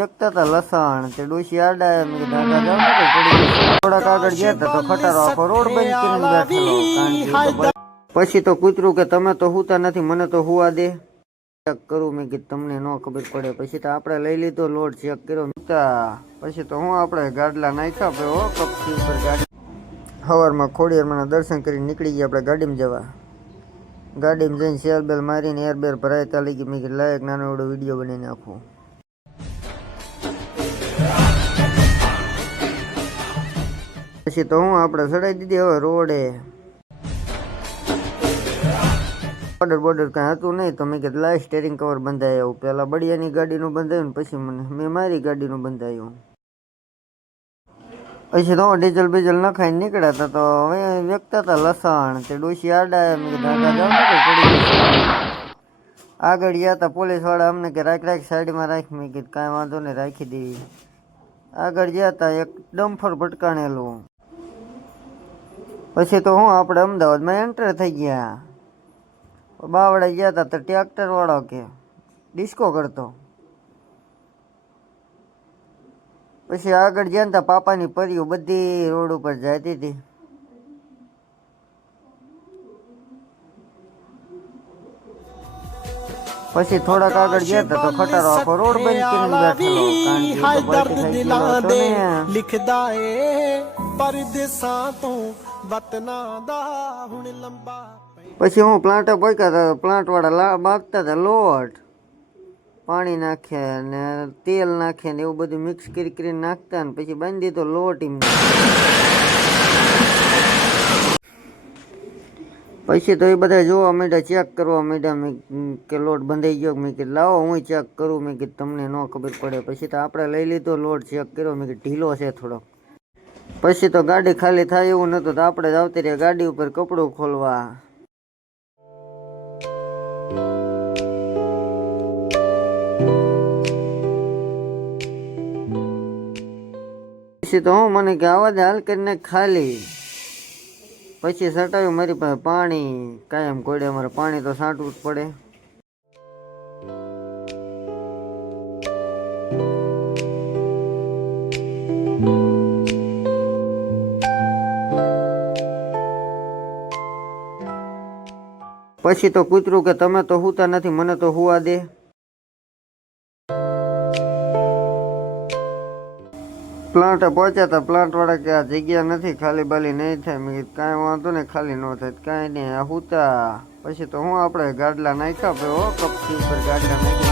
વેકતા હતા લસણ તે ડોશી આડા મેં દાદા જાવ ને થોડાક આગળ ગયા હતા તો ખટારો આખો રોડ બંધ કરીને બેઠેલો પછી તો કૂતરું કે તમે તો હુતા નથી મને તો હુવા દે ચેક કરું મેં કીધું તમને ન ખબર પડે પછી તો આપણે લઈ લીધો લોડ ચેક કર્યો પછી તો હું આપણે ગાડલા નાખ્યા પે હો કપસી ઉપર ગાડી સવારમાં ખોડિયારમાં દર્શન કરીને નીકળી ગયા આપણે ગાડીમાં જવા ગાડીમાં જઈને સેલ બેલ મારીને એર બેર ભરાય ચાલી ગઈ મેં કીધું લાયક નાનો એવડો વિડીયો બનાવી નાખું પછી તો હું આપણે ચડાવી દીધી હવે રોડે બોર્ડર કાંઈ હતું નહીં તો મેં કીધું લાઈ સ્ટેરિંગ કવર બંધાય એવું પેલા બળિયાની ગાડીનું બંધાયું ને પછી મેં મારી ગાડીનું બંધાયું પછી તો ડીઝલ બીઝલ નખાઈને નીકળ્યા હતા તો હવે વેકતા હતા લસણ તે ડોશી આડા મેં દાદા જાવ ને આગળ ગયા હતા પોલીસ વાળા અમને કે રાખ સાઈડમાં રાખ મેં કીધું કાંઈ વાંધો નહીં રાખી દેવી આગળ ગયા હતા એક ડમ્ફર ભટકાણેલું પછી તો હું આપણે અમદાવાદમાં એન્ટર થઈ ગયા બાવડા ગયા હતા તો ટ્રેક્ટર વાળો કે ડિસ્કો કરતો પછી આગળ ગયા ને પાપાની પરીઓ બધી રોડ ઉપર જતી હતી પછી થોડાક આગળ ગયા હતા તો ખટારો આખો રોડ બંધ કરીને બેઠેલો પછી હું પ્લાન્ટ પોક્યા હતા પ્લાન્ટ વાળા માગતા હતા લોટ પાણી નાખે ને તેલ નાખે ને એવું બધું મિક્સ કરીને નાખતા ને પછી બાંધી દીધો લોટ એમ પછી તો એ બધા જોવા માંડ્યા ચેક કરવા માંડ્યા મેં કે લોટ બંધાઈ ગયો મેં કીધું લાવો હું ચેક કરું મેં કીધું તમને ન ખબર પડે પછી તો આપણે લઈ લીધો લોટ ચેક કર્યો મેં કીધું ઢીલો છે થોડો પછી તો ગાડી ખાલી થાય એવું નતું તો આપણે જ આવતી રહ્યા ગાડી ઉપર કપડું ખોલવા પછી તો હું મને કે આવા દે હાલ કરીને ખાલી પછી સટાવ્યું મારી પાસે પાણી કાયમ કોડે અમારે પાણી તો છાંટવું જ પડે પછી તો કૂતરું કે તમે તો હુતા નથી મને તો હુવા દે પ્લાન્ટ પહોંચ્યા હતા પ્લાન્ટ વાળા કે આ જગ્યા નથી ખાલી બાલી નહીં થાય મેં કીધું કાંઈ વાંધો ને ખાલી ન થાય કાંઈ નહીં આ હુતા પછી તો હું આપણે ગાડલા નાખ્યા હો કપસી ઉપર ગાડલા નાખી